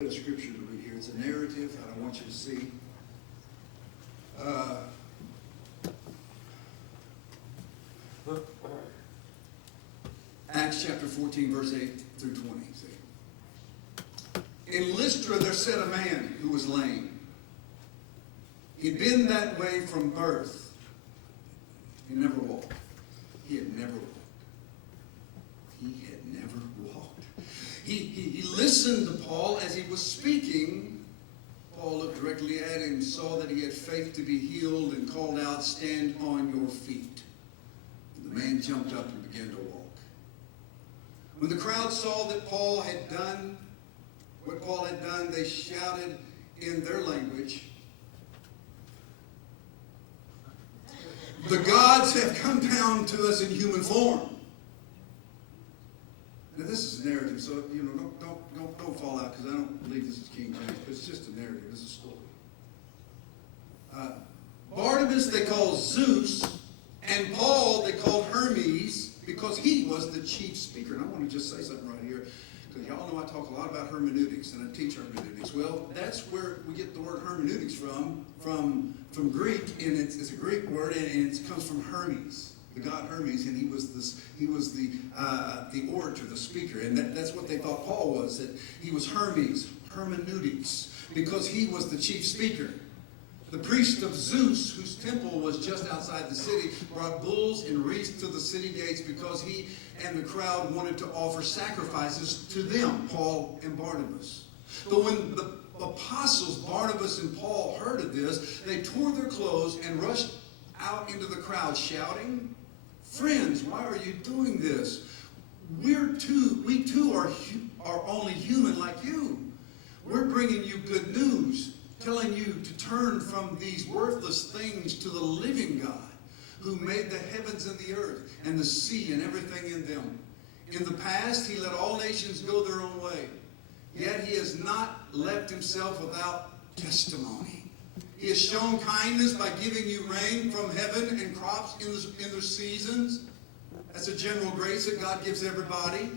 A scripture to read here. It's a narrative that I want you to see. Acts chapter 14, verse 8 through 20. See? In Lystra there sat a man who was lame. He'd been that way from birth. He never walked. He had never walked. He listened to Paul as he was speaking. Paul looked directly at him, saw that he had faith to be healed, and called out, "Stand on your feet." And the man jumped up and began to walk. When the crowd saw that Paul had done what Paul had done, they shouted in their language, "The gods have come down to us in human form." Now this is a narrative, so don't fall out, because I don't believe this is King James. It's just a narrative. It's a story. Barnabas they called Zeus, and Paul they called Hermes, because he was the chief speaker. And I want to just say something right here, because y'all know I talk a lot about hermeneutics, and I teach hermeneutics. Well, that's where we get the word hermeneutics from Greek, and it's a Greek word, and it comes from Hermes. The god Hermes, and he was the orator, the speaker, and that's what they thought Paul was, that he was Hermes, hermeneutics, because he was the chief speaker. The priest of Zeus, whose temple was just outside the city, brought bulls and wreaths to the city gates because he and the crowd wanted to offer sacrifices to them, Paul and Barnabas. But when the apostles Barnabas and Paul heard of this, they tore their clothes and rushed out into the crowd shouting, "Friends, why are you doing this? We too are only human like you. We're bringing you good news, telling you to turn from these worthless things to the living God, who made the heavens and the earth and the sea and everything in them. In the past, he let all nations go their own way. Yet he has not left himself without testimony. He has shown kindness by giving you rain from heaven and crops in their seasons." That's a general grace that God gives everybody.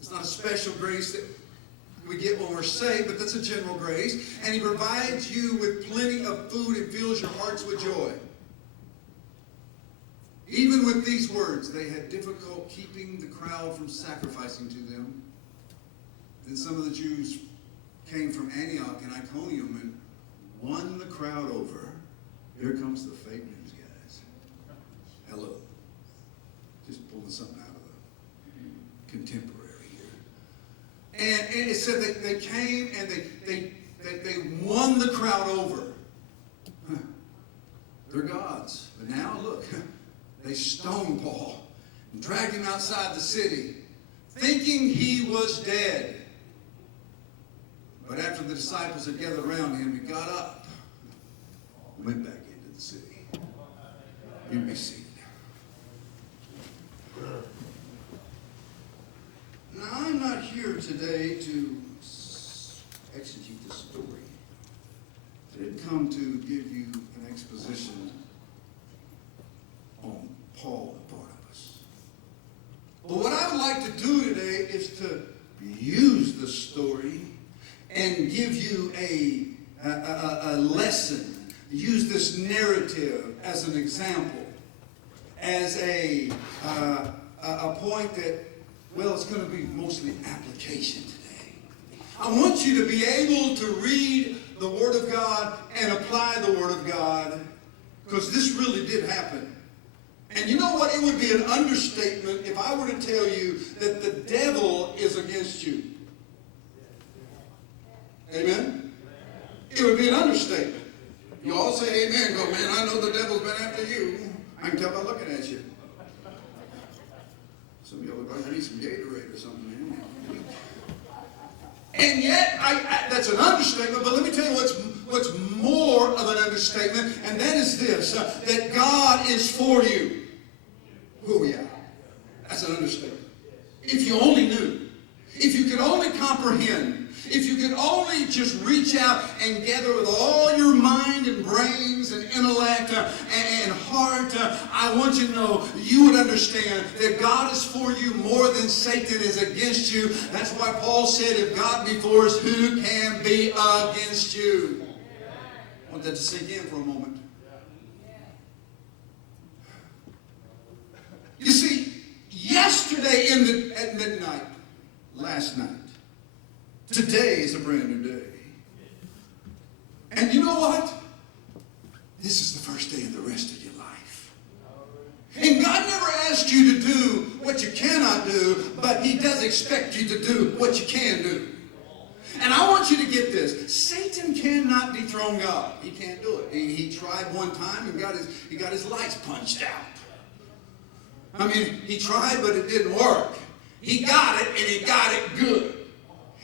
It's not a special grace that we get when we're saved, but that's a general grace. "And he provides you with plenty of food and fills your hearts with joy." Even with these words, they had difficulty keeping the crowd from sacrificing to them. Then some of the Jews came from Antioch and Iconium and won the crowd over. Here comes the fake news, guys. Hello. Just pulling something out of the contemporary here. And it said they came and they won the crowd over. They're gods. But now, look, they stoned Paul and dragged him outside the city, thinking he was dead. But after the disciples had gathered around him, he got up and went back into the city. You may see. Now, I'm not here today to exegete the story. I didn't come to give you an exposition on Paul and Barnabas. But what I would like to do today is to use the story and give you a lesson. Use this narrative as an example, as a point that, well, it's going to be mostly application today. I want you to be able to read the Word of God and apply the Word of God, because this really did happen. And you know what? It would be an understatement if I were to tell you that the devil is against you. Amen? It would be an understatement. You all say amen. Go, "Man, I know the devil's been after you." I can tell by looking at you. Some of y'all look like you need some Gatorade or something, man. And yet, that's an understatement, but let me tell you what's more of an understatement, and that is this, that God is for you. Oh, yeah. That's an understatement. If you only knew. If you could only comprehend. If you could only just reach out and gather with all your mind and brains and intellect and heart, I want you to know, you would understand that God is for you more than Satan is against you. That's why Paul said, if God be for us, who can be against you? I want that to sink in for a moment. You see, yesterday at midnight, last night, today is a brand new day. And you know what? This is the first day of the rest of your life. And God never asked you to do what you cannot do, but He does expect you to do what you can do. And I want you to get this. Satan cannot dethrone God. He can't do it. He tried one time and he got his lights punched out. I mean, he tried, but it didn't work. He got it, and he got it good.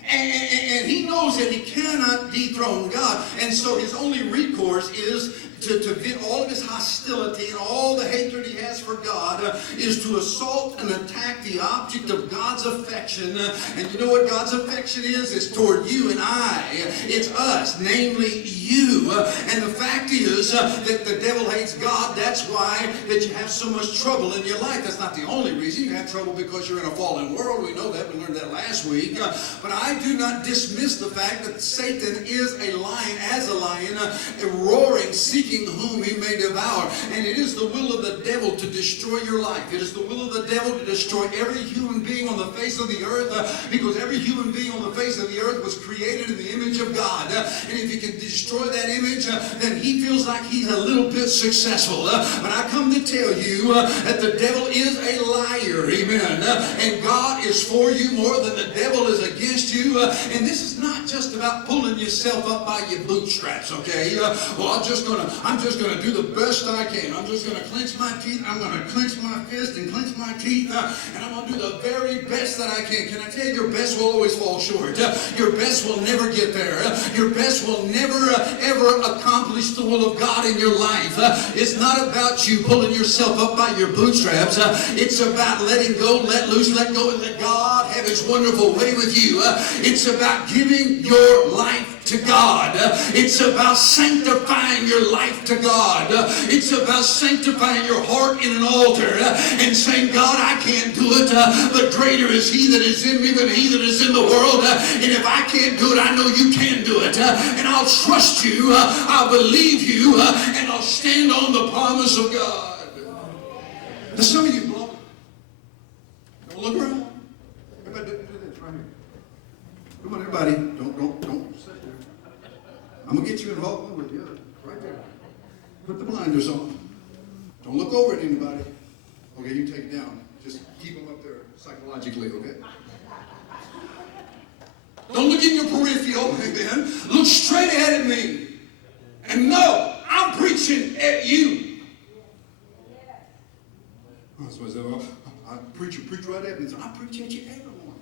And he knows that he cannot dethrone God. And so his only recourse is to vent all of his hostility and all the hatred he has for God is to assault and attack the object of God's affection. And you know what God's affection is? It's toward you and I. It's us, namely you. And the fact is that the devil hates God. That's why that you have so much trouble in your life. That's not the only reason. You have trouble because you're in a fallen world. We know that. We learned that last week. But I do not dismiss the fact that Satan is a lion, as a lion, roaring, seeking whom he may devour. And it is the will of the devil to destroy your life. It is the will of the devil to destroy every human being on the face of the earth, because every human being on the face of the earth was created in the image of God. And if he can destroy that image, then he feels like he's a little bit successful. But I come to tell you that the devil is a liar. Amen. And God is for you more than the devil is against you. And this is not just about pulling yourself up by your bootstraps, okay? Well, I'm just gonna do the best I can. I'm just gonna clench my teeth. I'm gonna clench my fist and clench my teeth, and I'm gonna do the very best that I can. Can I tell you, your best will always fall short. Your best will never get there. Your best will never ever accomplish the will of God in your life. It's not about you pulling yourself up by your bootstraps. It's about letting go, let loose, let go, and let God have His wonderful way with you. It's about giving your life to God. It's about sanctifying your life to God. It's about sanctifying your heart in an altar and saying, God, I can't do it, but greater is He that is in me than he that is in the world. And if I can't do it, I know you can do it. And I'll trust you, I'll believe you, and I'll stand on the promise of God. Now, some of you blow. Don't look around. Everybody do this right here. Come on, everybody. Don't sit there. I'm going to get you involved with you. Right there. Put the blinders on. Don't look over at anybody. Okay, you take it down. Just keep them up there psychologically, okay? Don't look in your peripheral, amen. Look straight ahead at me. And know, I'm preaching at you. So I said, well, I preach right at me. So I preach at you everyone.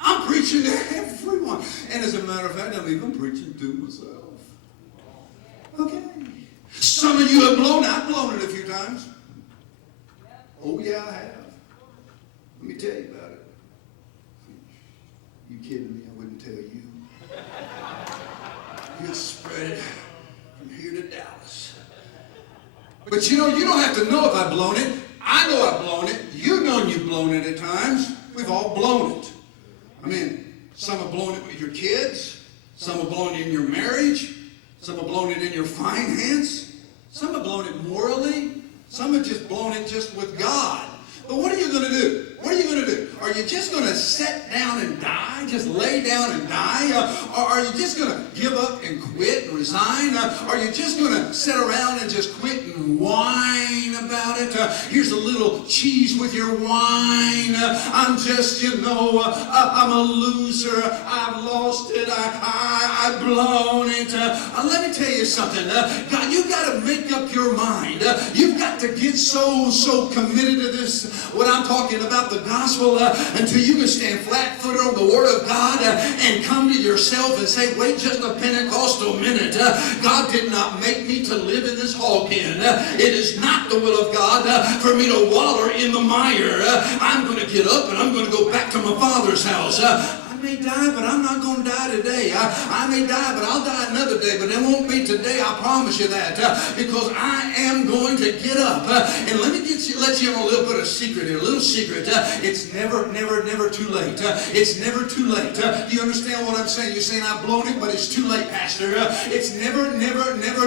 I'm preaching to everyone. And as a matter of fact, I'm even preaching to myself. Okay. Some of you have blown. I've blown it a few times. Oh, yeah, I have. Let me tell you about it. You kidding me? I wouldn't tell you. You'd spread it from here to Dallas. But you know, you don't have to know if I've blown it. I know I've blown it. You know you've blown it at times. We've all blown it. I mean, some have blown it with your kids. Some have blown it in your marriage. Some have blown it in your finance. Some have blown it morally. Some have just blown it just with God. But what are you going to do? What are you going to do? Are you just going to sit down and die? Just lay down and die? Or are you just going to give up and quit and resign? Are you just going to sit around and just quit and whine about it? Here's a little cheese with your wine. I'm just, I'm a loser. I've lost it. I've blown it. Let me tell you something. God, you've got to make up your mind. You've got to get so committed to this, what I'm talking about, the gospel, until you can stand flat-footed on the Word of God and come to yourself and say, wait just a Pentecostal minute. God did not make me to live in this hog pen. It is not the will of God for me to waller in the mire. I'm going to get up and I'm going to go back to my Father's house. I may die, but I'm not going to die today. I may die, but I'll die another day, but it won't be today, I promise you that, because I am going to get up. And let me let you in a little bit of secret here, a little secret. It's never too late. It's never too late. Do you understand what I'm saying? You're saying I've blown it, but it's too late, Pastor. It's never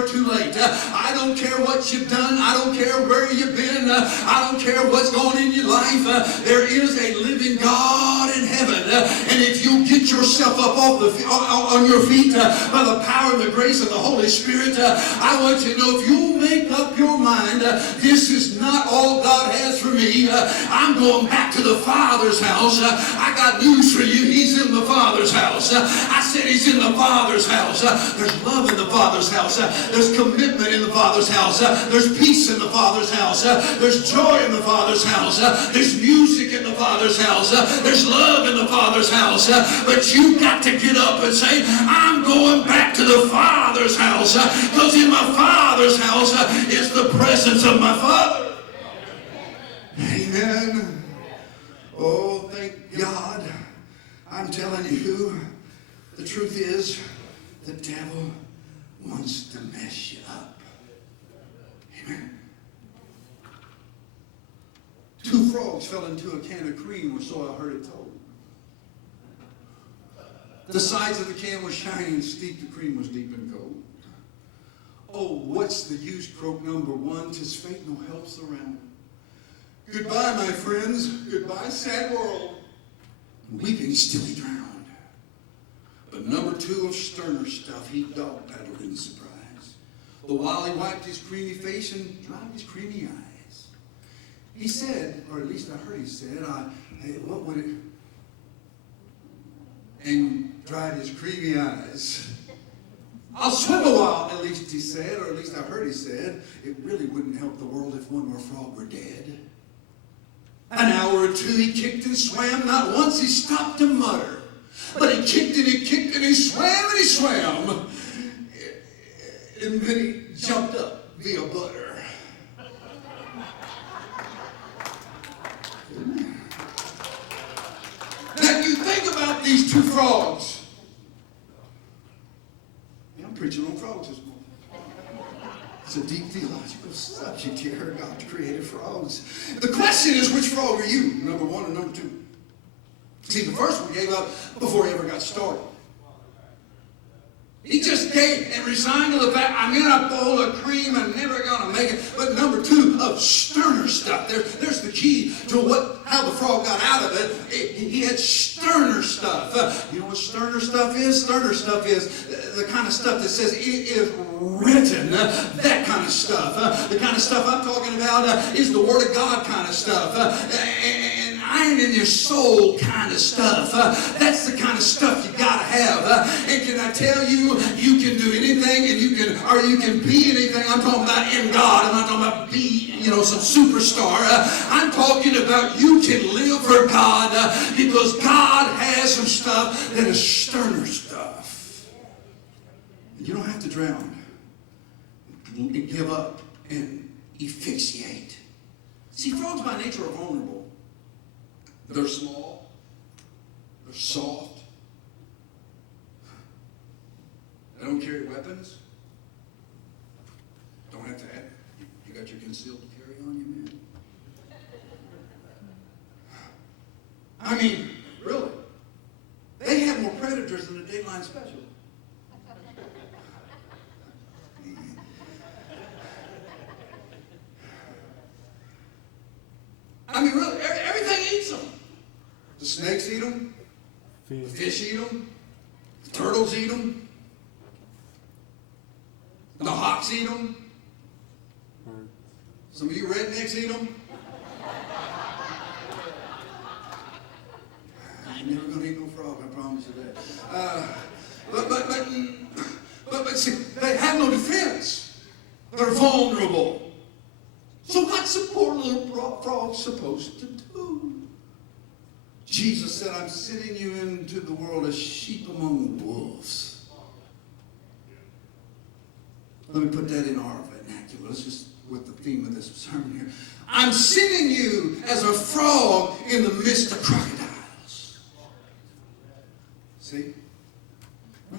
too late. I don't care what you've done. I don't care where you've been. I don't care what's going in your life. There is a living God in heaven. And if you get yourself up on your feet by the power and the grace of the Holy Spirit, I want you to know, if you make up your mind, this is not all God has for me. I'm going back to the Father's house. I got news for you. He's in the Father's house. I said he's in the Father's house. There's love in the Father's house. There's commitment in the Father's house. There's peace in the Father's house. There's joy in the Father's house. There's music in the Father's house. There's love in the Father's house. But you've got to get up and say, I'm going back to the Father's house, because in my Father's house is the presence of my Father. Amen. Oh, thank God. I'm telling you, the truth is, the devil wants to mess you up. Amen. 2 frogs fell into a can of cream, or so I heard it told. The sides of the can were shiny and steep, the cream was deep and cold. Oh, what's the use, croaked number 1, 'tis fate no helps around. Goodbye, my friends, goodbye, sad world. Weeping still he drowned. But number 2 of sterner stuff, he dog paddled in surprise, the while he wiped his creamy face and dried his creamy eyes. He said, or at least I heard he said, what would it... and dried his creamy eyes. I'll swim a while, at least he said, or at least I heard he said. It really wouldn't help the world if one more frog were dead. An hour or 2 he kicked and swam, not once he stopped to mutter. But he kicked and he kicked and he swam and he swam. And then he jumped up via butter. Now you think about these 2 frogs. I'm preaching on frogs this morning. It's a deep theological subject here. God created frogs. The question is, which frog are you? Number 1 or number 2? See, the first one gave up before he ever got started. He just gave and resigned to the fact, I'm in a bowl of cream, I'm never going to make it. But number 2, of sterner stuff. There's the key to how the frog got out of it. He had sterner stuff. You know what sterner stuff is? Sterner stuff is the kind of stuff that says it is written. That kind of stuff. The kind of stuff I'm talking about is the Word of God kind of stuff. And iron in your soul kind of stuff. That's the kind of stuff you got to have. And can I tell you, you can do anything, and you can be anything. I'm talking about in God. I'm not talking about be, some superstar. I'm talking about you can live for God because God has some stuff that is sterner stuff. You don't have to drown and give up and asphyxiate. See, frogs by nature are vulnerable. They're small. They're soft. They don't carry weapons. Don't have to have. You got your concealed carry on you, man. I mean, really. They have more predators than a Dateline special. I mean, really, everything eats them. The snakes eat them. The fish eat them. The turtles eat them. The hawks eat them. Some of you rednecks eat them. I'm never going to eat no frog, I promise you that. But see, they have no defense. They're vulnerable. So what's a poor little frog supposed to do? Jesus said, I'm sending you into the world as sheep among wolves. Let me put that in our vernacular. Let's just, with the theme of this sermon here. I'm sending you as a frog in the midst of crocodiles. See?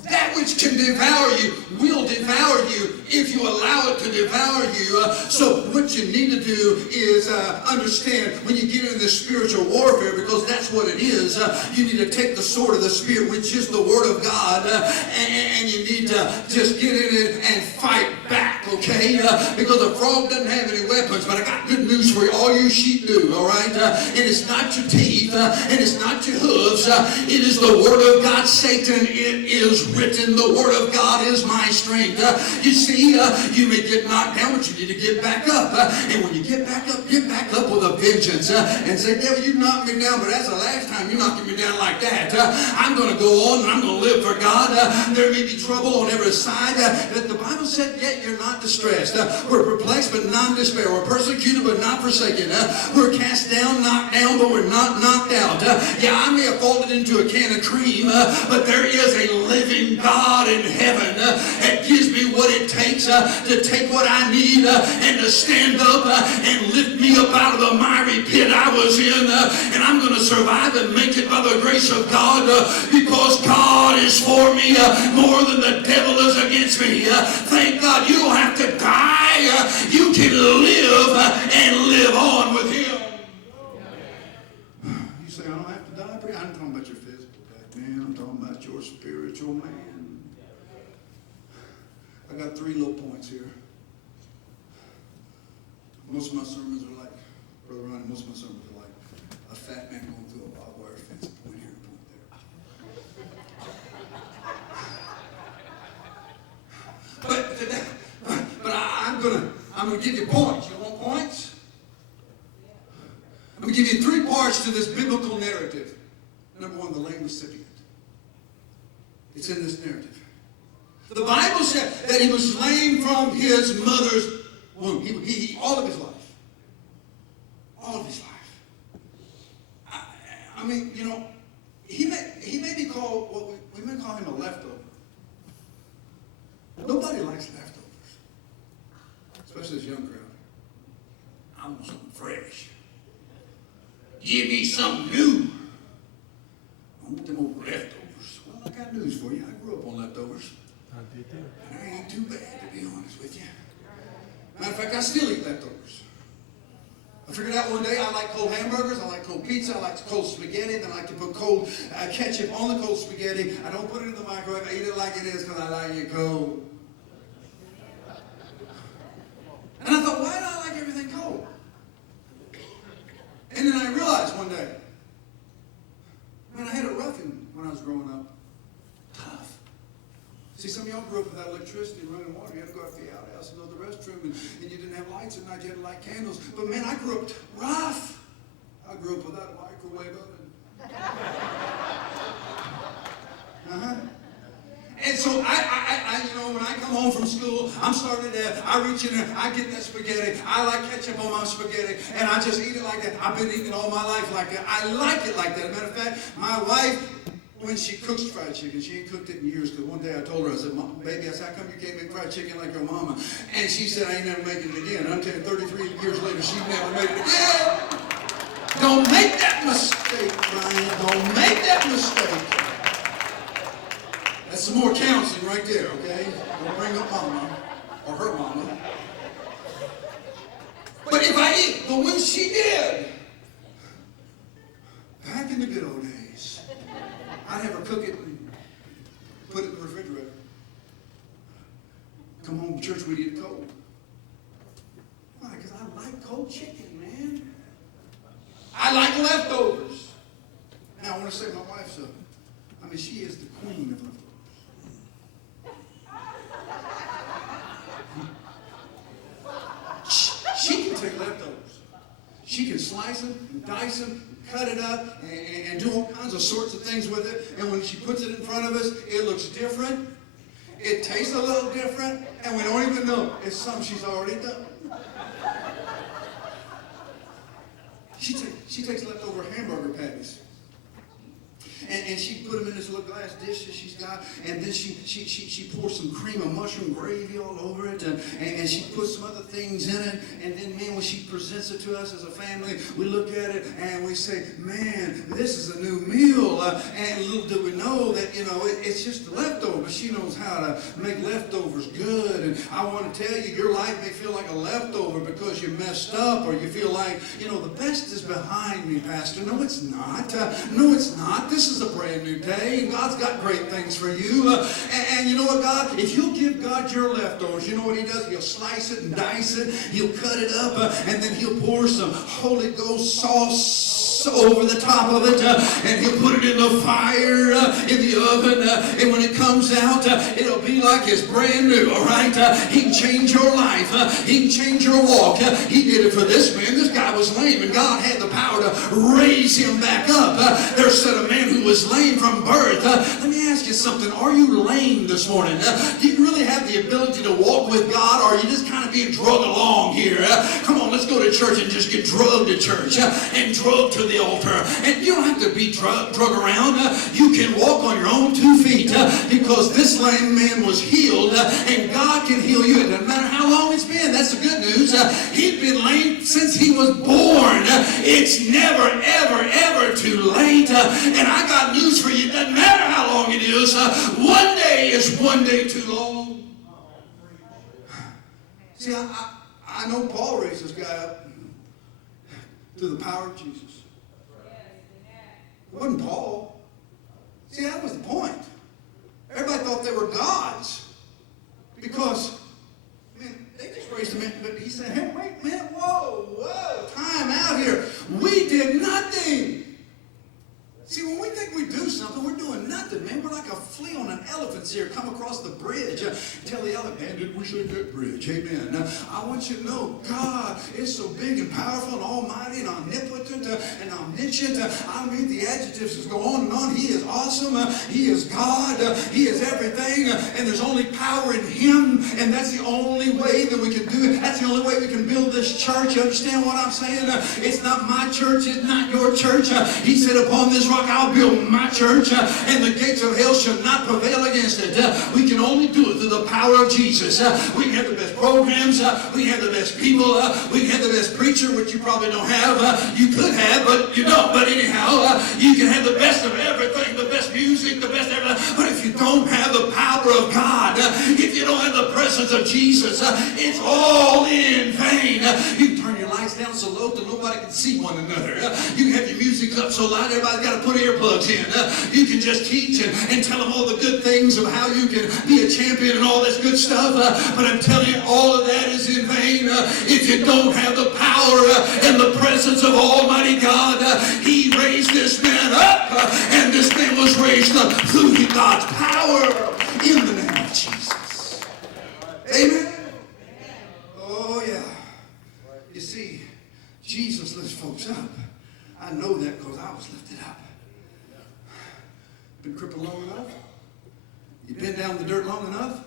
That which can devour you will devour you if you allow it to devour you. So what you need to do is understand when you get into this spiritual warfare, because that's what it is. You need to take the sword of the Spirit, which is the Word of God, and you need to just get in it and fight back, okay? Because the frog doesn't have any weapons, but I got good news for you. All you sheep do, all right? And it's not your teeth, and it's not your hooves. It is the Word of God, Satan. It is written, the Word of God is my strength. You see, you may get knocked down, but you need to get back up. And when you get back up with a vengeance. And say, devil, you knocked me down, but that's the last time you knocking me down like that. I'm going to go on and I'm going to live for God. There may be trouble on every side. But the Bible said, yet you're not distressed. We're perplexed, but not in despair. We're persecuted, but not forsaken. We're cast down, knocked down, but we're not knocked out. Yeah, I may have fallen into a can of cream, but there is a living God in heaven that gives me what it takes to take what I need and to stand up and lift me up out of the miry pit I was in. And I'm going to survive and make it by the grace of God because God is for me more than the devil is against me. Thank God you don't have to die. You can live and live on with Him. You say, I don't have to die. I'm talking about your physical death, man. I'm talking about your spiritual man. I got 3 little points here. Most of my sermons are like, Brother Ronnie, most of my sermons are like a fat man going through a barbed wire fence, a point here, a point there. But I'm gonna give you points. You want points? I'm gonna give you 3 parts to this biblical narrative. Number 1, the lame recipient. It's in this narrative. The Bible said that he was lame from his mother's womb. He all of his life. All of his life. I mean, you know, he may be called, what we may call him a leftover. Nobody likes leftovers. Especially this young crowd. I want something fresh. Give me something new. I want them old leftovers. Well, I got news for you. I grew up on leftovers. I did too. And I ain't too bad, to be honest with you. Matter of fact, I still eat leftovers. I figured out one day I like cold hamburgers, I like cold pizza, I like cold spaghetti, then I like to put cold ketchup on the cold spaghetti. I don't put it in the microwave, I eat it like it is because I like it cold. And I thought, why do I like everything cold? And then I realized one day, man, I had it rough when I was growing up. Tough. See, some of y'all grew up without electricity and running water. You had to go out to the outhouse and go to the restroom, and you didn't have lights at night. You had to light candles. But man, I grew up rough. I grew up without a microwave oven. And so I you know, when I come home from school, I'm starting to, I reach in there, I get that spaghetti. I like ketchup on my spaghetti, and I just eat it like that. I've been eating it all my life like that. I like it like that. As a matter of fact, my wife, when she cooks fried chicken, she ain't cooked it in years, because one day I told her, I said, baby, I said, how come you can't make fried chicken like your mama? And she said, I ain't never making it again. And I'm telling you, 33 years later, she's never made it again. Don't make that mistake, Brian. Don't make that mistake. That's some more counseling right there, okay? Don't bring up mama or her mama. But when she did, back in the good old days, I'd have her cook it and put it in the refrigerator. Come home from church, we'd eat it cold. Why? Because I like cold chicken, man. I like leftovers. Now, I want to say my wife's she is the queen of leftovers. She can take leftovers. She can slice them and dice them, cut it up, and do all kinds of sorts of things with it. And when she puts it in front of us, it looks different. It tastes a little different, and we don't even know it's something she's already done. She takes leftover hamburger patties, and she put them in this little glass dish that she's got, and then she pours some cream of mushroom gravy all over it, and she puts some other things in it, and then, man, when she presents it to us as a family, we look at it and we say, man, this is a new meal, and little do we know that, it's just leftovers. She knows how to make leftovers good, and I want to tell you, your life may feel like a leftover because you messed up, or you feel like, the best is behind me, Pastor. No, it's not. No, it's not. This is a brand new day, and God's got great things for you. And you know what, God? If you'll give God your leftovers, you know what He does? He'll slice it and dice it. He'll cut it up, and then He'll pour some Holy Ghost sauce over the top of it, and He'll put it in the fire, in the oven, and when it comes out, it'll be like it's brand new, all right? He can change your life. He can change your walk. He did it for this man. This guy was lame, and God had the power to raise him back up. There said a man who was lame from birth. Let me ask you something. Are you lame this morning? Do you really have the ability to walk with God, or are you just kind of being drugged along here? Come on, let's go to church and just get drugged to church and drugged to the altar. And you don't have to be drug around. You can walk on your own 2 feet because this lame man was healed, and God can heal you. It doesn't matter how long it's been. That's the good news. He'd been lame since he was born. It's never, ever, ever too late. And I got news for you. It doesn't matter how long it is. One day is one day too long. See, I know Paul raised this guy up through the power of Jesus. It wasn't Paul. See, that was the point. Everybody thought they were gods because, man, they just raised him in. But he said, hey, wait a minute, whoa, time out here. We did nothing. See, when we think we do something, we're doing nothing, man. We're like a flea on an elephant's ear come across the bridge. Tell the elephant, man, did we shake that bridge? Amen. Now, I want you to know God is so big and powerful and almighty and omnipotent and omniscient. I mean, the adjectives just go on and on. He is awesome. He is God. He is everything. And there's only power in Him. And that's the only way that we can do it. That's the only way we can build this church. You understand what I'm saying? It's not my church. It's not your church. He said, upon this rock I'll build my church, and the gates of hell shall not prevail against it. We can only do it through the power of Jesus. We can have the best programs. We can have the best people. We can have the best preacher, which you probably don't have. You could have, but you don't. But anyhow, you can have the best of everything, the best music, the best everything. But if you don't have the power of God, if you don't have the presence of Jesus, it's all in vain. You can turn your lights down so low that nobody can see one another. You can have your music up so loud everybody's got to put earplugs in. You can just teach and tell them all the good things of how you can be a champion and all this good stuff. But I'm telling you, all of that is in vain if you don't have the power and the presence of Almighty God. He raised this man up, and this man was raised up through God's power in the name of Jesus. Amen. Oh, yeah. You see, Jesus lifts folks up. I know that because I was lifted up. Been crippled long enough? You've been down the dirt long enough?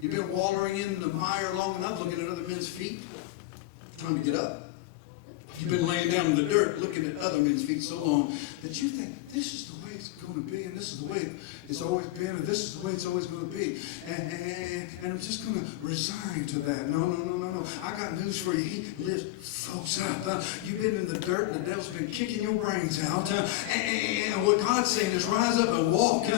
You've been wallowing in the mire long enough, looking at other men's feet, trying to get up? You've been laying down in the dirt, looking at other men's feet so long that you think this is the way it's going to be, and this is the way it's always been, and this is the way it's always going to be. And I'm just going to resign to that. No. I got news for you. He lifts folks up. You've been in the dirt, and the devil's been kicking your brains out. And what God's saying is rise up and walk. And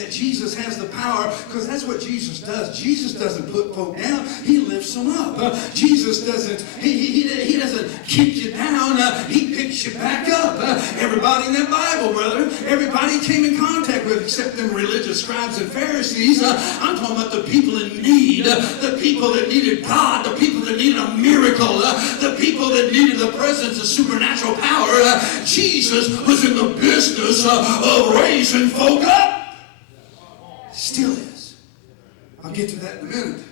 that Jesus has the power, because that's what Jesus does. Jesus doesn't put folk down. He lifts them up. Jesus doesn't, he doesn't kick you down. He picks you back up. Everybody in that Bible, brother, everybody came in contact with, except them religious scribes and Pharisees. I'm talking about the people in need, the people that needed God, the people that needed a miracle, the people that needed the presence of supernatural power. Jesus was in the business of raising folk up. Still is. I'll get to that in a minute.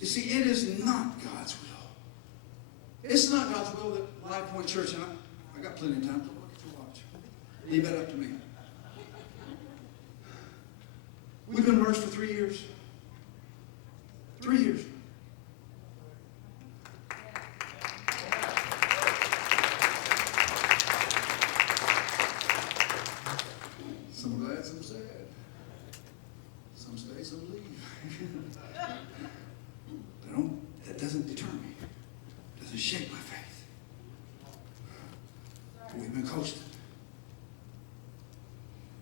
You see, it is not God's will. It's not God's will that LifePoint Church, and I got plenty of time to look at your watch. Leave that up to me. We've been immersed for 3 years. 3 years. glad, some sad. Some stay, some leave. That doesn't deter me. It doesn't shake my faith. We've been coasting.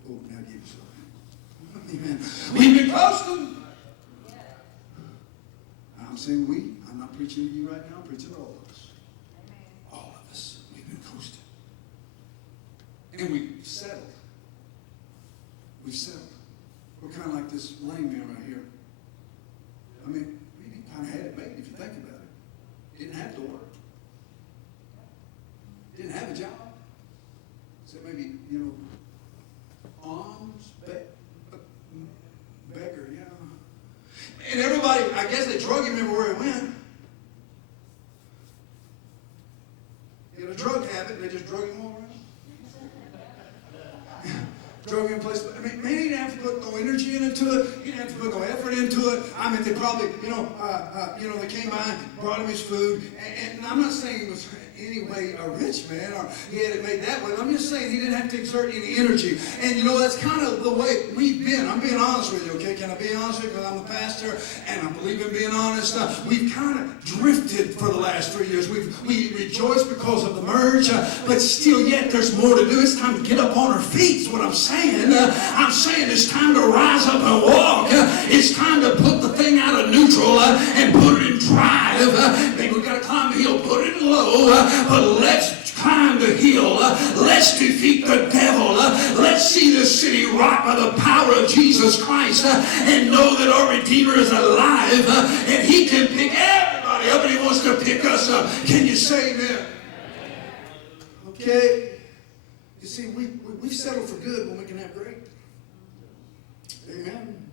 Oh, now give us something. Amen. We've been coasting. I'm saying we. I'm not preaching to you right now. I'm preaching to all of us. All of us. We've been coasting. And we've settled. We've settled. We're kind of like this lame man right here. I mean, he kind of had it made if you think about it. Didn't have to work. Didn't have a job. So maybe, alms, beggar, yeah. And everybody, I guess they drug him everywhere he went. He had a drug habit, and they just drug him all around. Drug him in place. I mean, man, he didn't have to put no energy into it. He didn't have to put no effort into it. I mean, they probably, they came by and brought him his food. And I'm not saying he was anyway a rich man or he had it made that way. I'm just saying he didn't have to exert any energy. And that's kind of the way we've been. I'm being honest with you, okay? Can I be honest with you? Because I'm a pastor and I believe in being honest. We've kind of drifted for the last 3 years. We rejoice because of the merge, but still yet there's more to do. It's time to get up on our feet is what I'm saying. I'm saying it's time to rise up and walk. It's time to put the thing out of neutral and put it in drive. Maybe we've got to climb the hill, put it low, but let's climb the hill. Let's defeat the devil. Let's see this city rocked by the power of Jesus Christ and know that our Redeemer is alive and he can pick everybody up and he wants to pick us up. Can you say amen? Okay. You see, we've settled for good when we can have great. Amen.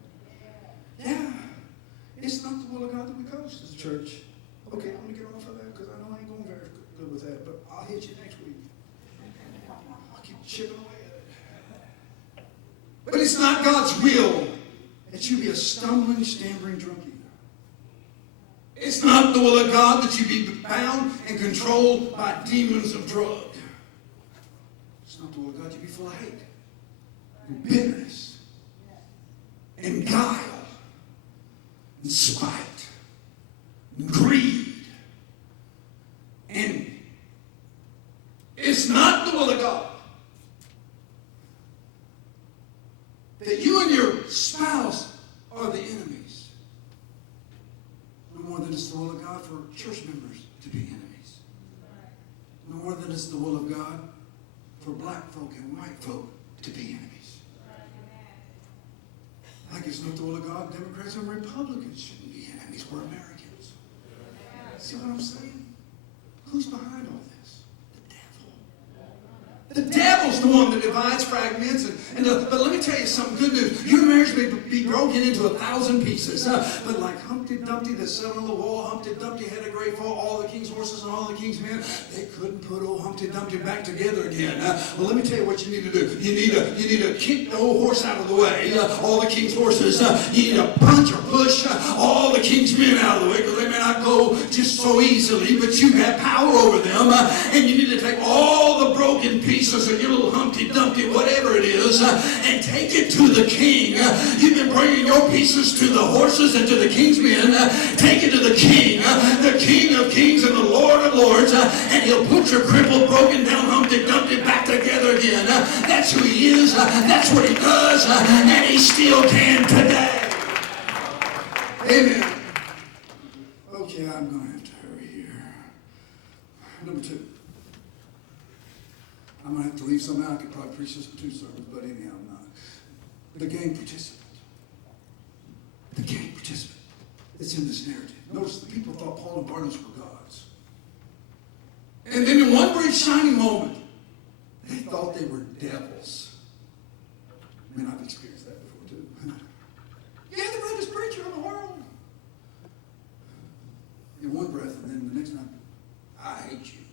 Yeah. It's not the will of God that we coast as a church. Okay, I'm going to get off of that because I know I ain't going very good with that, but I'll hit you next week. I'll keep chipping away at it. But it's not God's will that you be a stumbling, stammering drunk either. It's not the will of God that you be bound and controlled by demons of drug. It's not the will of God you be full of hate and bitterness and guile and spite and greed. And it's not the will of God that you and your spouse are the enemies. No more than it's the will of God for church members to be enemies. No more than it's the will of God for black folk and white folk to be enemies. Like it's not the will of God, Democrats and Republicans shouldn't be enemies. We're Americans. See what I'm saying? Who's behind all this? The devil. The devil's the one that divides, fragments, but let me tell you something good news. Your marriage may be broken into 1,000 pieces, but like Humpty Dumpty that sat on the wall, Humpty Dumpty had a great fall, all the king's horses and all the king's men, they couldn't put old Humpty Dumpty back together again. Well, let me tell you what you need to do. You need to kick the old horse out of the way, all the king's horses. You need to punch or push all the king's men out of the way because they may not go just so easily, but you have power over them, and you need to take all the broken pieces of your little Humpty Dumpty, whatever it is, and take it to the king. You've been bringing your pieces to the horses and to the king's men. Take it to the king of kings and the Lord of lords, and he'll put your crippled, broken down Humpty Dumpty back together again. That's who he is. That's what he does, and he still can today. Amen. Okay, I'm going to have to hurry here. Number 2. I'm going to have to leave something out. I could probably preach this in 2 sermons, but anyhow, I'm not. The game participant. The game participant. It's in this narrative. Notice the people thought Paul and Barnabas were gods. And then in one brief shining moment, they thought they were devils. I mean, I've experienced that before too. Yeah, the greatest preacher in the world. In one breath, and then the next time, I hate you.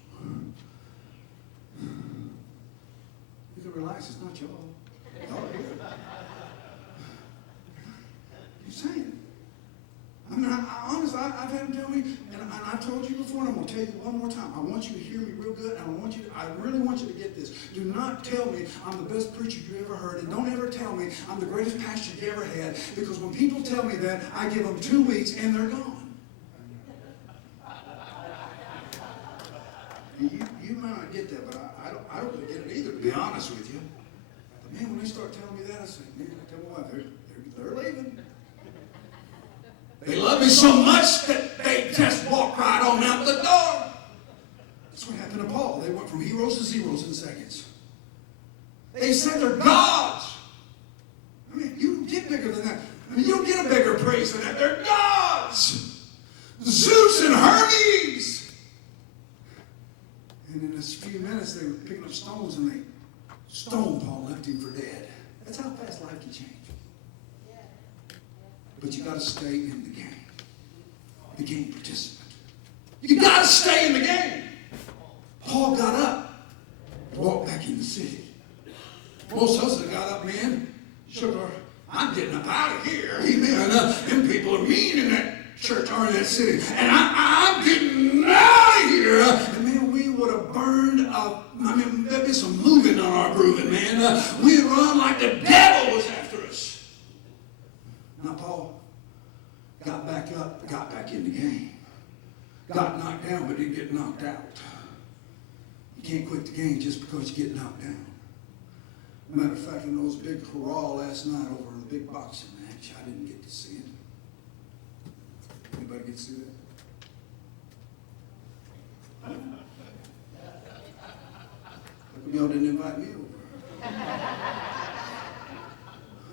You can relax, it's not y'all. Y'all are here. You're saying. I mean, honestly, I've had them tell me, and I've told you before, and I'm going to tell you one more time. I want you to hear me real good, and I really want you to get this. Do not tell me I'm the best preacher you ever heard, and don't ever tell me me I'm the greatest pastor you ever had, because when people tell me that, I give them 2 weeks and they're gone. You might not get that, but I don't really get it either, to be honest with you. But man, when they start telling me that, I say, man, I tell you what, they're leaving. They love me so much that they just walk right on out the door. That's what happened to Paul. They went from heroes to zeros in seconds. They said they're gods. I mean, you don't get bigger than that. I mean, you don't get a bigger praise than that. They're gods. Zeus and Hermes. And in a few minutes, they were picking up stones and they stoned Paul, left him for dead. That's how fast life can change. But you got to stay in the game participant. You got to stay in the game. Paul got up, walked back in the city. Most of us have got up, man, shook our, I'm getting up out of here. Amen. Them people are mean in that church or in that city. And I'm getting out of here. And man, we would have burned up. I mean, there'd be some moving on our grooving, man. We'd run like the devil was after us. Now, Paul got back up, got back in the game. Got knocked down, but didn't get knocked out. You can't quit the game just because you get knocked down. Matter of fact, in those big hurrah last night over in the big boxing match, I didn't get to see it. Anybody get to see that? How come y'all didn't invite me over?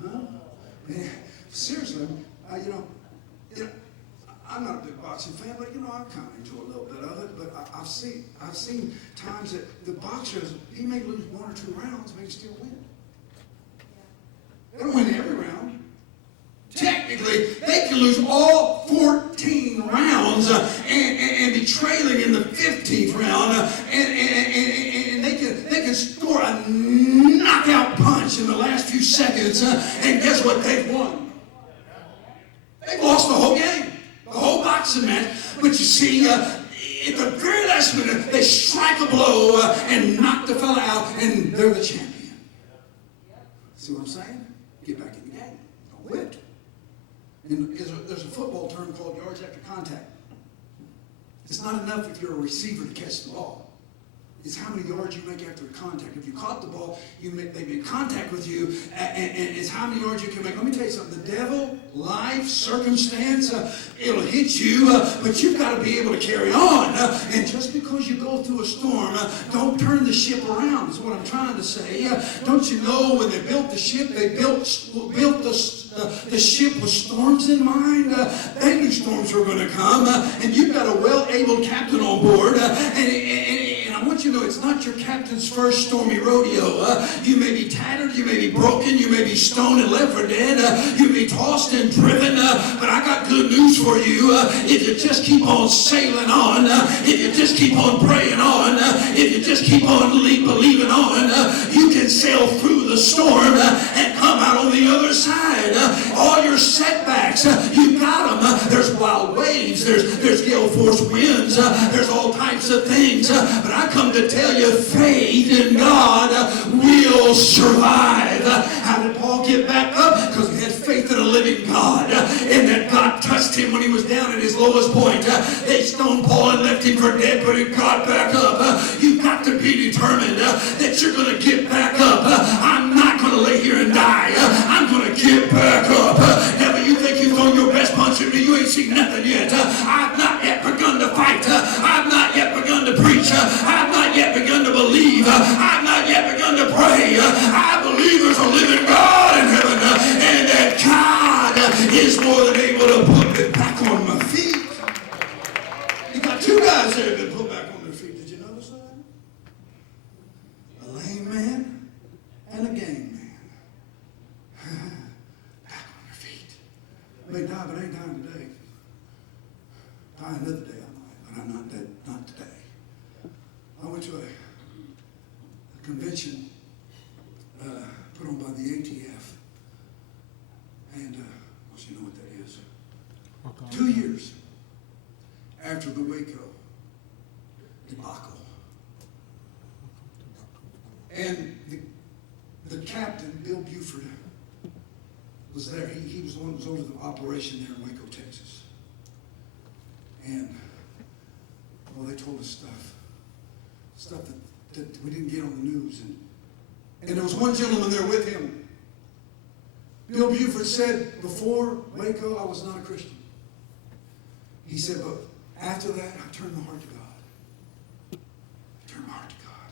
Huh? Man, seriously, I'm not a big boxing fan, but I kind of enjoy a little bit of it. But I've seen times that the boxers, he may lose 1 or 2 rounds, but he still win. They don't win every round. Technically, they can lose all 14 rounds and be trailing in the 15th round, and they can score a knockout punch in the last few seconds, and guess what? They've won. They've lost the whole game, the whole boxing match. But you see, at the very last minute, they strike a blow and knock the fella out, and they're the champion. See what I'm saying? Get back in the game. Don't quit. And there's a football term called yards after contact. It's not enough if you're a receiver to catch the ball. It's how many yards you make after contact. If you caught the ball, they make contact with you, and it's how many yards you can make. Let me tell you something. The devil, life, circumstance, it'll hit you, but you've got to be able to carry on. And just because you go through a storm, don't turn the ship around, is what I'm trying to say. Don't you know when they built the ship, they built the ship with storms in mind? They knew storms were going to come, and you've got a well-able captain on board, and I want you to know it's not your captain's first stormy rodeo. You may be tattered, you may be broken, you may be stoned and left for dead, you may be tossed and driven, but I got good news for you. If you just keep on sailing on, if you just keep on praying on, if you just keep on believing on, you can sail through the storm and come out on the other side. All your setbacks, you got them. There's wild waves, there's gale force winds, there's all types of things, but I come to tell you, faith in God will survive. How did Paul get back up? Because he had faith in a living God, and that God touched him when he was down at his lowest point. They stoned Paul and left him for dead, but he got back up. You've got to be determined that you're going to get back up. I'm not going to lay here and die. I'm going to get back up. Never you think you've thrown your best punch at me, you ain't seen nothing yet. I've not yet begun to fight. I've not yet begun to preach. I've not yet begun to believe. I've not yet begun to pray. I believe there's a living God in heaven, and that God is more than able to put me back on my feet. You got 2 guys there that put back on their feet. Did you notice that? A lame man and a game man. Back on their feet. I may die, but I ain't dying today. Die another day I might, but I'm not dead, not today. I went to a convention put on by the ATF, and you know what that is. Okay. 2 years after the Waco debacle, and the captain, Bill Buford, was there. He was the one who was over the operation there in Waco, Texas. And, well, they told us stuff that we didn't get on the news. And there was one gentleman there with him. Bill Buford said, before Waco, I was not a Christian. He said, but after that, I turned my heart to God. I turned my heart to God.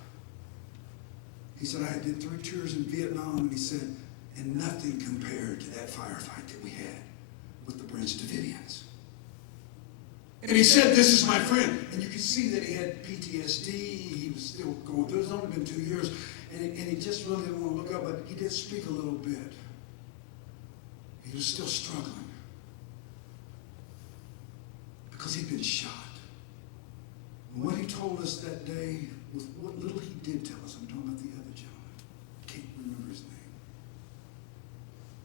He said, I did 3 tours in Vietnam, and he said, and nothing compared to that firefight that we had with the Branch Davidians. And he said, this is my friend. And you could see that he had PTSD. He was still going through it. It's only been 2 years. And he just really didn't want to look up, but he did speak a little bit. He was still struggling. Because he'd been shot. And what he told us that day, with what little he did tell us, I'm talking about the other gentleman. I can't remember his name.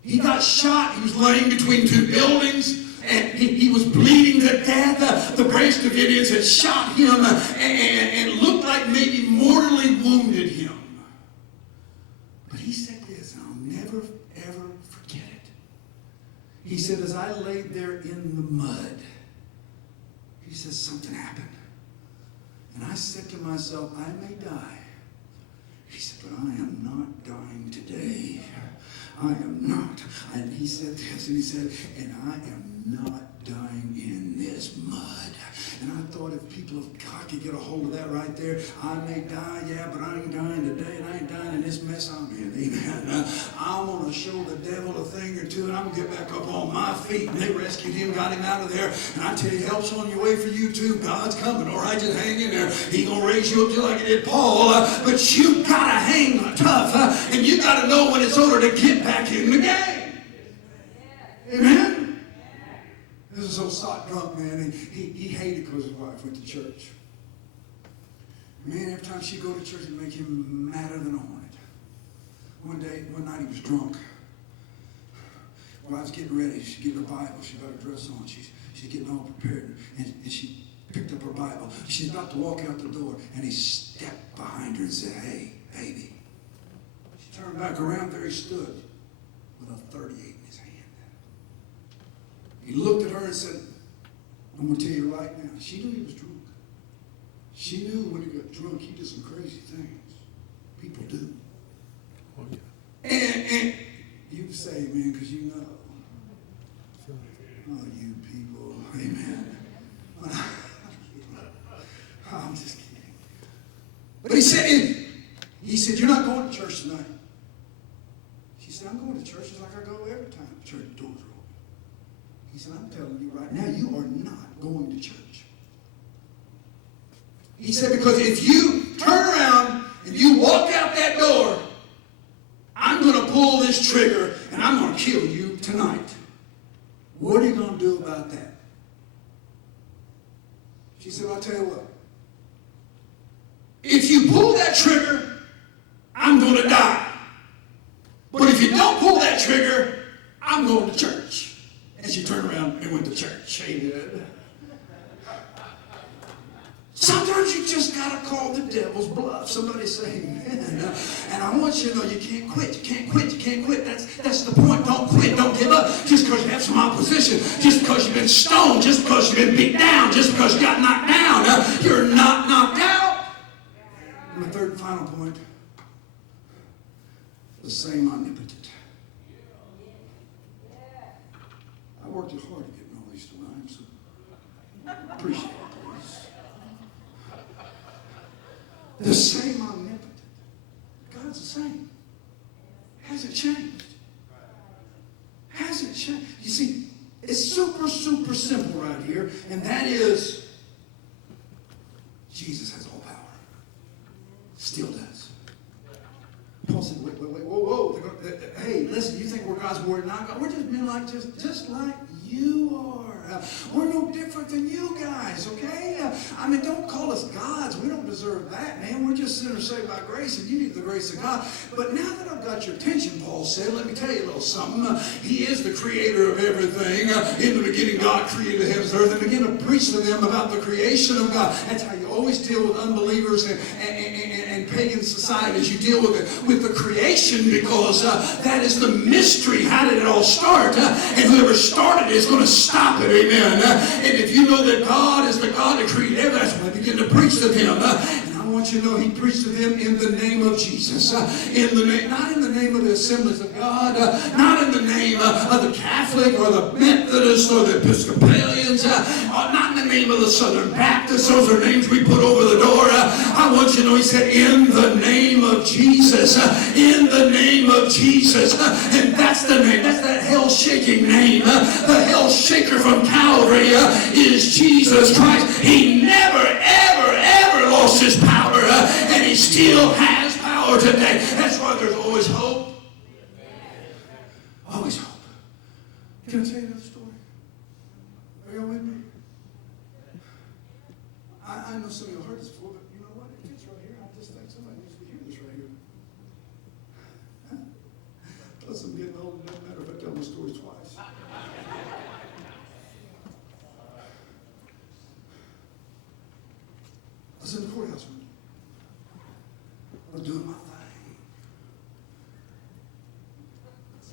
He got shot. He was laying between 2 buildings. And he was bleeding to death. The Branch Davidians had shot him and looked like maybe mortally wounded him. But he said this, and I'll never, ever forget it. He said, as I laid there in the mud, he says, something happened. And I said to myself, I may die. He said, but I am not dying today. I am not. And he said this, and he said, and I am not dying in this mud. And I thought if people of God could get a hold of that right there, I may die, yeah, but I ain't dying today, and I ain't dying in this mess I'm in. Amen. I want to show the devil a thing or two, and I'm going to get back up on my feet. And they rescued him, got him out of there. And I tell you, help's on your way for you too. God's coming, all right? Just hang in there. He's going to raise you up just like he did Paul. But you got to hang tough, and you got to know when it's over to get back in the game. Amen? This is old sot drunk man, and he hated because his wife went to church. Man, every time she'd go to church, it'd make him madder than a hornet. One night he was drunk. Wife's getting ready. She's getting her Bible. She got her dress on. She's getting all prepared. And she picked up her Bible. She's about to walk out the door, and he stepped behind her and said, hey, baby. She turned back around. There he stood with a 38 in his hand. He looked at her and said, I'm going to tell you right now. She knew he was drunk. She knew when he got drunk, he did some crazy things. People do. Oh, yeah. And you say amen because you know. Oh, you people. Amen. I'm just kidding. But he said, you're not going to church tonight. She said, I'm going to church just like I go every time the church doors are open. He said, I'm telling you right now, you are not going to church. He said, because if you turn around and you walk out that door, I'm going to pull this trigger and I'm going to kill you tonight. What are you going to do about that? She said, I'll tell you what. If you pull that trigger, I'm going to die. But if you don't pull that trigger, I'm going to church. And she turned around and went to church. Amen. Sometimes you just got to call the devil's bluff. Somebody say amen. And I want you to know you can't quit. You can't quit. You can't quit. That's the point. Don't quit. Don't give up. Just because you have some opposition. Just because you've been stoned. Just because you've been beat down. Just because you got knocked down. You're not knocked out. And the third and final point. The same omnipotent. I worked it hard to get all these to rhyme, so appreciate it, please. The same omnipotent. God's the same. Hasn't changed. Hasn't changed. You see, it's super, super simple right here, and that is Jesus has all power. Still does. Paul said, wait, whoa. Hey, listen, you think we're God's word, not God? We're just men like just like you are. We're no different than you guys, okay? I mean, don't call us gods. We don't deserve that, man. We're just sinners saved by grace, and you need the grace of God. But now that I've got your attention, Paul said, let me tell you a little something. He is the creator of everything. In the beginning, God created the heavens and earth, and began to preach to them about the creation of God. That's how you always deal with unbelievers and pagan societies. You deal with the creation, because that is the mystery. How did it all start? And whoever started it is going to stop it. Amen. And if you know that God is the God that created everything, that's when I begin to preach to them. And I want you to know He preached to them in the name of Jesus. Not in the name of the Assemblies of God, not in the name of the Catholic or the Methodist or the Episcopalians, not in the name of the Southern Baptists. Those are names we put over the door. I want you to know He said, in the name of Jesus. In the name of Jesus. And that's the name. That's that hell-shaking name. The hell-shaker from Calvary is Jesus Christ. He never, ever, ever lost His power. And He still has power today. That's why there's always hope. Always hope. Can I tell you another story? Are y'all with me? I know some of you heard this before, but you know what? It fits right here. I just think somebody needs to hear this right here. Huh? Plus, I'm getting old. It doesn't matter if I tell my story twice. I was in the courthouse room. I was doing my thing.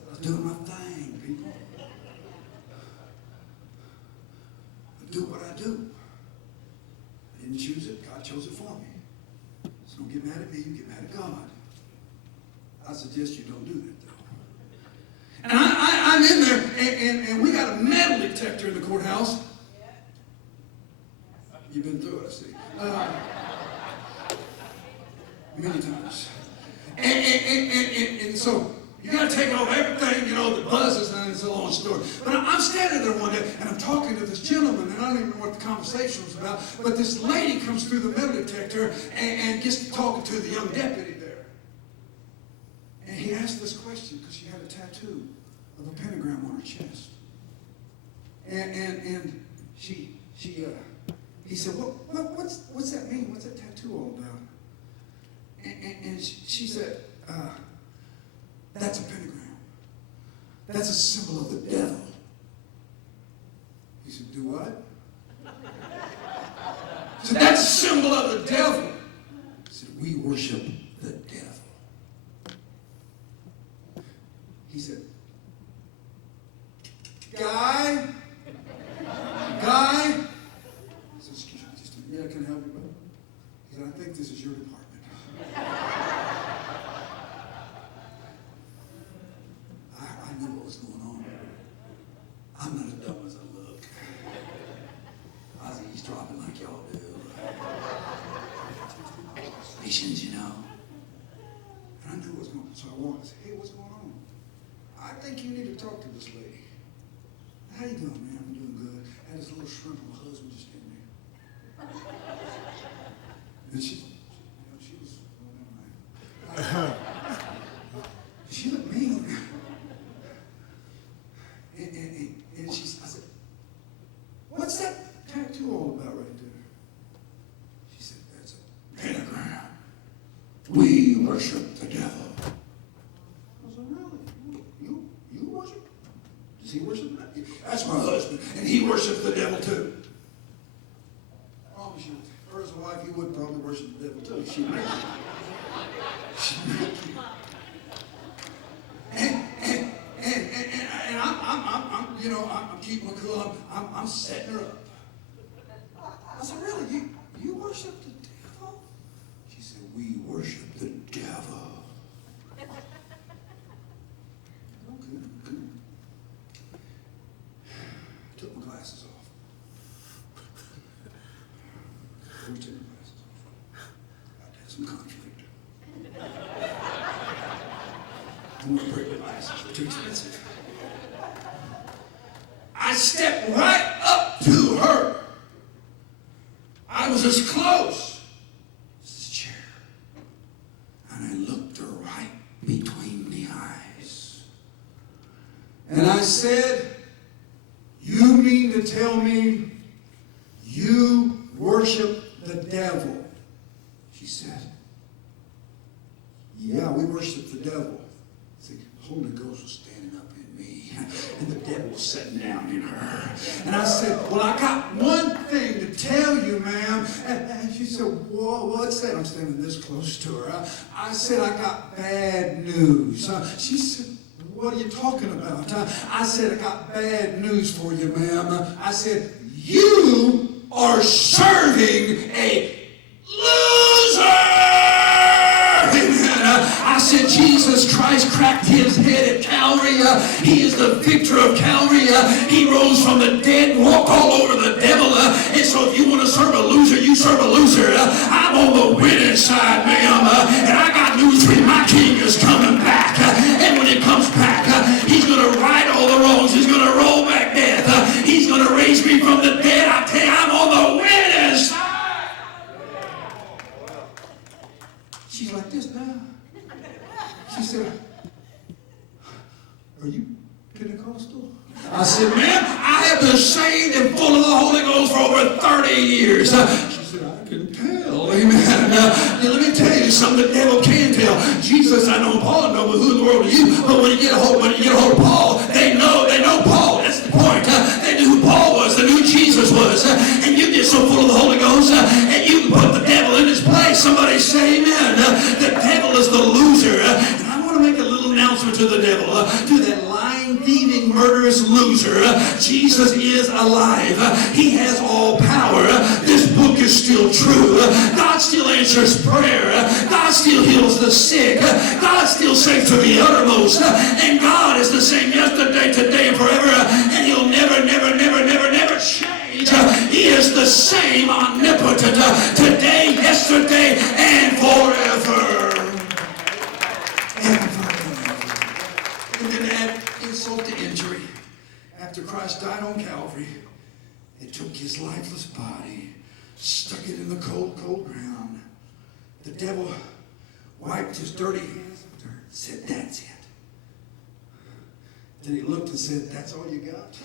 I was doing my thing, people. I do what I do. I didn't choose it. God chose it for me. So don't get mad at me. You get mad at God. I suggest you don't do that, though. And I'm in there, and we got a metal detector in the courthouse. You've been through it, I see. Many times. And so you got to take off everything, you know, the buzzes, and it's a long story. But I'm standing there one day, and I'm talking to this gentleman, and I don't even know what the conversation was about, but this lady comes through the metal detector and gets talking to the young deputy there. And he asked this question because she had a tattoo of a pentagram on her chest. And he said, what's that mean? What's that tattoo all about? And she said, that's a pentagram. That's a symbol of the devil. He said, do what? He said, that's a symbol of the devil. He said, we worship the devil. He said, Guy? I said, excuse me, just a minute. Yeah, can I help you, brother? He said, I think this is your department. I knew what was going on. I'm not as dumb as I look. I was eavesdropping like y'all do. Stations, you know. And I knew what was going on. So I walked and said, hey, what's going on? I think you need to talk to this lady. How you doing, man? I'm doing good. I had this little shrimp of a husband just in there. And she was, she looked mean. And I said, what's that tattoo all about right there? She said, that's a pentagram. We worship the devil. I said, really? You worship? Does he worship the devil? That's my husband, and he worships the devil too. I promise you, her as a wife, he would probably worship the devil too. She'd make it. She'd make it. And I'm keeping her cool. I'm setting her up. I said, really? You worship the devil? She said, we worship the devil. Good. Took my glasses off. Who took my glasses off? I had some conflict. I'm going to break my glasses. They're too expensive. I stepped right up to her. I was as close as this chair. And I looked her right between the eyes. And I said, you mean to tell me you worship the devil? She said, yeah, we worship the devil. The Holy Ghost was standing up in me, and the devil was sitting down in her. And I said, well, I got one thing to tell you, ma'am. And she said, said, what's that? I'm standing this close to her. I said, I got bad news. She said, what are you talking about? I said, I got bad news for you, ma'am. I said, you are serving a loser! I said, Jesus Christ cracked his head at Calvary. He is the victor of Calvary. He rose from the dead and walked all over the devil. And so if you want to serve a loser, you serve a loser. I'm on the winning side, ma'am. And I got news for you. My king is coming back. And when he comes back, he's going to right all the wrongs. He's going to roll back death. He's going to raise me from the dead. I tell you, I'm on the winning side. She's like this now. She said, are you Pentecostal? I said, ma'am, I have been saved and full of the Holy Ghost for over 30 years. She said, I can tell. Amen. Now, let me tell you something the devil can tell. Jesus, I know Paul, I know, but who in the world are you? But when you get a hold of Paul, they know Paul. That's the point. They knew who Paul was. They knew who Jesus was. And you get so full of the Holy Ghost, and you can put the devil in his place. Somebody say amen. The devil is the loser. Make a little announcement to the devil, to that lying, thieving, murderous loser. Jesus is alive. He has all power. This book is still true. God still answers prayer. God still heals the sick. God still saves to the uttermost. And God is the same yesterday, today, and forever. And he'll never, never, never, never, never change. He is the same omnipotent today, yesterday, and forever. And then add insult to injury. After Christ died on Calvary, they took his lifeless body, stuck it in the cold, cold ground. The devil wiped his dirty hands with dirt, said, that's it. Then he looked and said, that's all you got?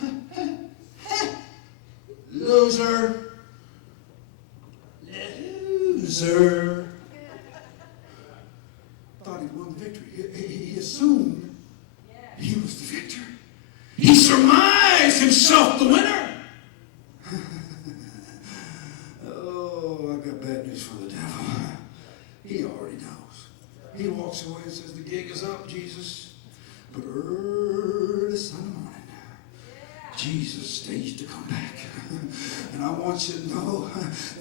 Loser. Loser. Thought he'd won the victory. He assumed he was the victor. He surmised himself the winner. Oh, I've got bad news for the devil. He already knows. He walks away and says, the gig is up, Jesus. But early Sunday morning, Jesus staged to come back. And I want you to know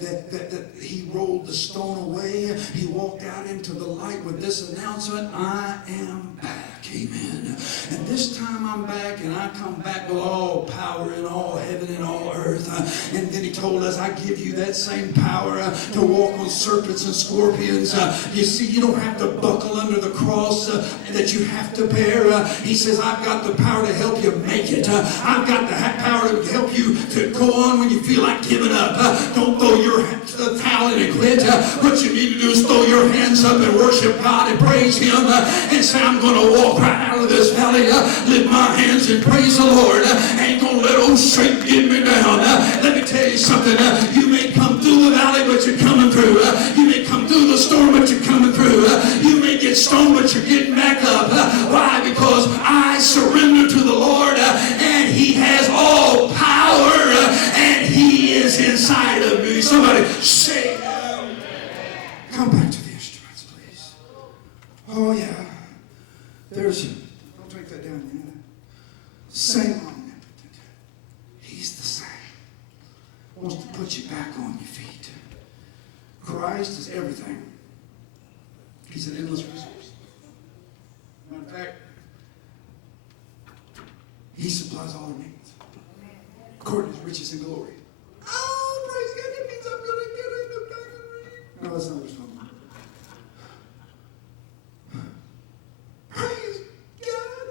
that he rolled the stone away. He walked out into the light with this announcement, I am back. Amen. And this time I'm back, and I come back with all power in all heaven and all earth. And then he told us, I give you that same power to walk on serpents and scorpions. You see, you don't have to buckle under the cross that you have to bear. He says, I've got the power to help you make it. I've got the power to help you to go on when you feel like giving up. Don't throw your towel in and quit. What you need to do is throw your hands up and worship God and praise him and say, I'm going to walk right out of this valley, lift my hands and praise the Lord. Ain't going to let old Satan get me down. Let me tell you something. You may come through the valley, but you're coming through. You may come through the storm, but you're coming through. You may get stoned, but you're getting back up. Why? Because I surrender to the Lord, and he has all power, and he is inside of me. Somebody say, come back to the instruments, please. Oh, yeah. Don't take that down yet. Same omnipotent. He's the same. Wants to put you back on your feet. Christ is everything. He's an endless resource. Matter of fact, he supplies all our needs. According to his riches and glory. Oh, praise God, that means I'm going to get in the back of the ring. No, that's not what it's talking about. Praise God.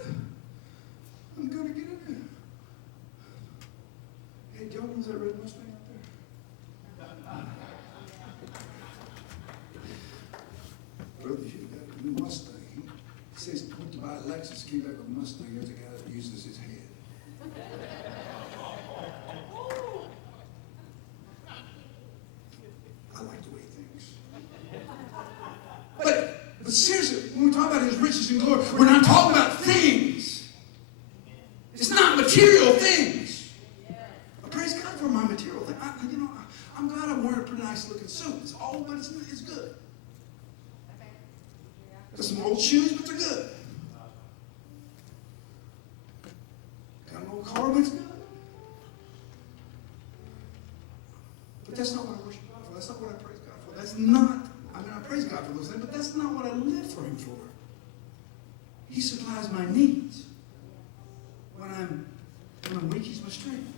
I'm going to get in there. Hey, y'all know that red Mustang out there? Brother, you got a new Mustang. He says he went to buy a Lexus, came back with a Mustang. There's a guy that uses his head. I like the way he thinks. But seriously, when we talk about his riches and glory, we're not talking about things. It's not material things. I praise God for my material thing. I'm glad I'm wearing a pretty nice nice looking suit. It's old, but it's good. Got some old shoes, but they're good. Got an old car, but it's good. But that's not what I worship God for. That's not what I praise God for. That's not, I praise God for those things, but that's not what I live for Him for. He supplies my needs. When I'm weak, He's my strength.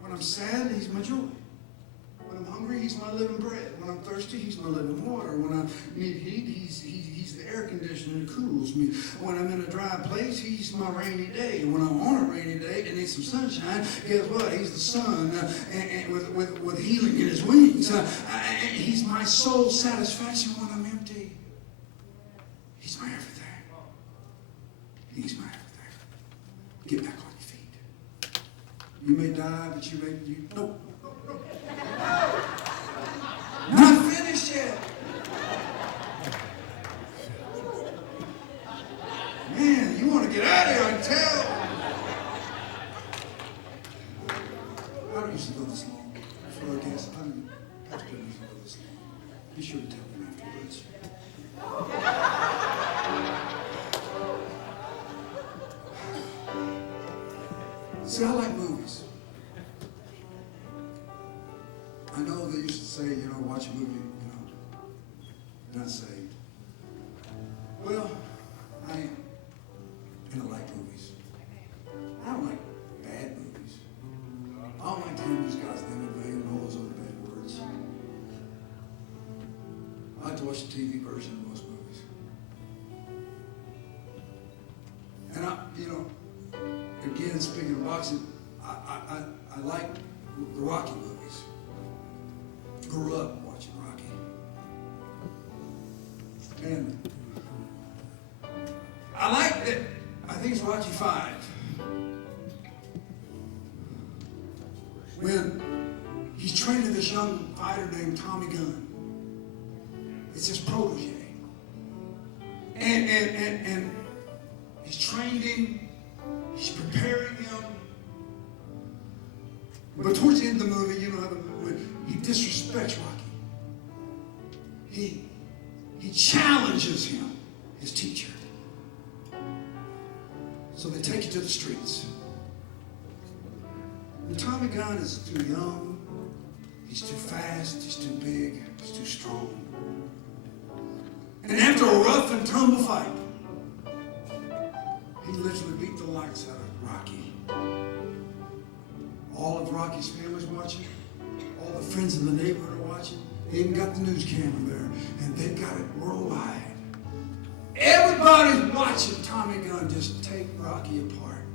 When I'm sad, He's my joy. When I'm hungry, He's my living bread. When I'm thirsty, He's my living water. When I need heat, He's the air conditioner that cools me. When I'm in a dry place, He's my rainy day. When I'm on a rainy day and need some sunshine, guess what? He's the sun and with healing in His wings. He's my soul satisfaction when I'm empty. He's my everything. He's my everything. Get back on your feet. You may die, but nope. Not finished yet. Man, you want to get out of here and tell. I don't usually go this long for a guest. Pastor doesn't usually go this long. Be sure to tell him afterwards. See, I like movies. I know they used to say, watch a movie, you're not saved. Well, I am. And I like movies. I don't like bad movies. I don't like to use God's name in vain and all those other bad words. I like to watch the TV version of most movies. And again, speaking of boxing, I like the Rocky movies. Grew up watching Rocky. And I like that, I think it's Rocky 5. When he's training this young fighter named Tommy Gunn. It's his protege. And he's trained him. He's preparing him. But towards the end of the movie, he disrespects Rocky. He challenges him, his teacher. So they take you to the streets. And Tommy Gunn is too young. He's too fast. He's too big. He's too strong. And after a rough and tumble fight, he literally beat the lights out of Rocky. All of Rocky's family's watching. All the friends in the neighborhood are watching. They even got the news camera there. And they've got it worldwide. Everybody's watching Tommy Gunn just take Rocky apart.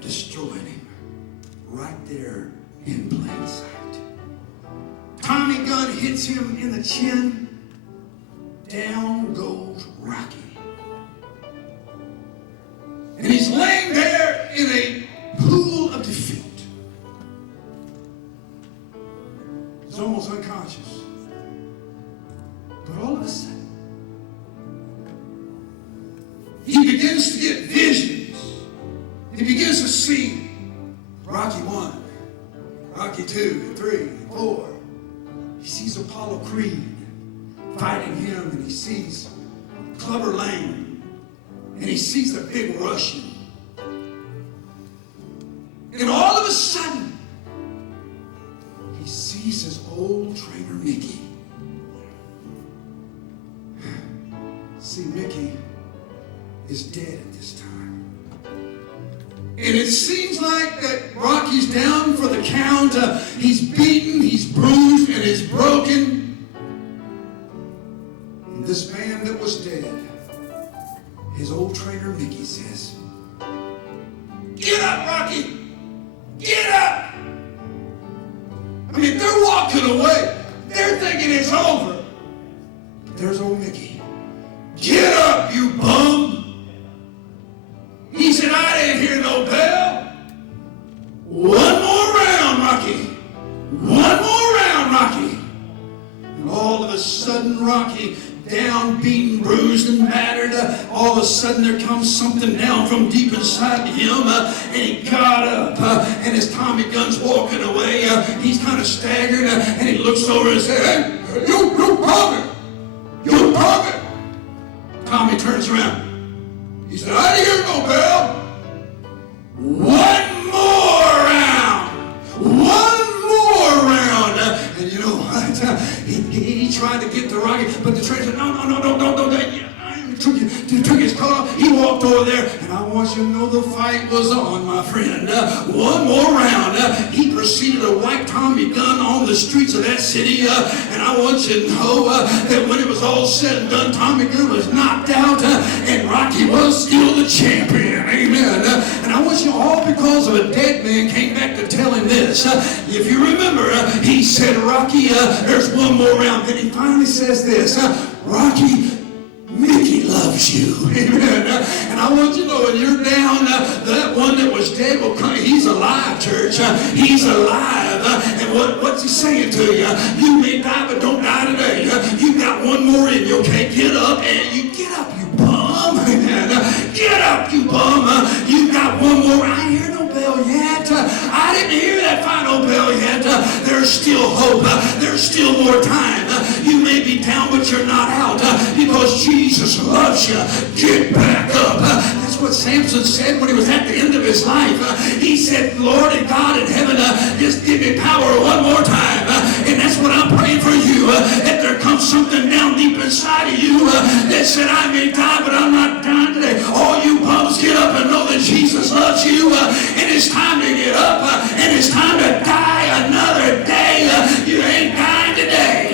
Destroying him. Right there in plain sight. Tommy Gunn hits him in the chin. Down goes Rocky. And he's laying there in a pool of defeat. He's almost unconscious. But all of a sudden, he begins to get visions. He begins to see Rocky 1, Rocky 2, and 3, and 4. He sees Apollo Creed fighting him, and he sees Clubber Lang, and he sees the big Russian. And all of a sudden, he sees his old trainer, Mickey. See, Mickey is dead at this time. And it seems like that Rocky's down for the count. He's beaten, he's bruised, and he's broken. And this man that was dead, his old trainer Mickey says, "Get up, Rocky! Get up!" I mean, they're walking away. They're thinking it's over. But there's old Mickey. "Get up, you bum!" He said, "I didn't hear no bell. One more round, Rocky. One more round, Rocky." And all of a sudden, Rocky down, beaten, bruised, and battered. All of a sudden there comes something down from deep inside him, and he got up. And as Tommy Gunn's walking away, he's kind of staggered, and he looks over and says, "Hey, you Tommy! You Tommy!" Tommy turns around. He said, "I didn't hear no bell. One more round. One more round." And you know what? He tried to get the Rocky, but the trainer said, "No. He took his coat off. He walked over there, and I want you to know the fight was on, my friend. One more round. He proceeded to wipe Tommy Gunn on the streets of that city, and I want you to know that when it was all said and done, Tommy Gunn was knocked out, and Rocky was still the champion. Amen. And I want you all, because of a dead man, came back to tell him this. If you remember, he said, "Rocky, there's one more round." Then he finally says this, "Rocky, Mickey loves you." Amen. And I want you to know, when you're down, that one that was dead will come. He's alive, church. He's alive. And what's he saying to you? You may die, but don't die today. You got one more in you, okay? Get up, and you get up, you bum. Amen. Get up, you bum. You got one more. I ain't hear no bell yet. I didn't hear that final bell yet. There's still hope. There's still more time. You may be down, but you're not out, because Jesus loves you. Get back up. That's what Samson said when he was at the end of his life. He said, "Lord and God in heaven, just give me power one more time." And that's what I'm praying for you, that there comes something down deep inside of you that said, "I may die, but I'm not dying today." All you bums, get up and know that Jesus loves you, and it's time to get up, and it's time to die another day. You ain't dying today.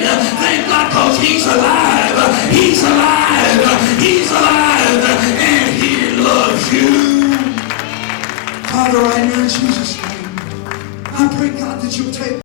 Thank God, because He's alive. He's alive. He's alive, and He loves you. Father, right now in Jesus' name, I pray, God, that you'll take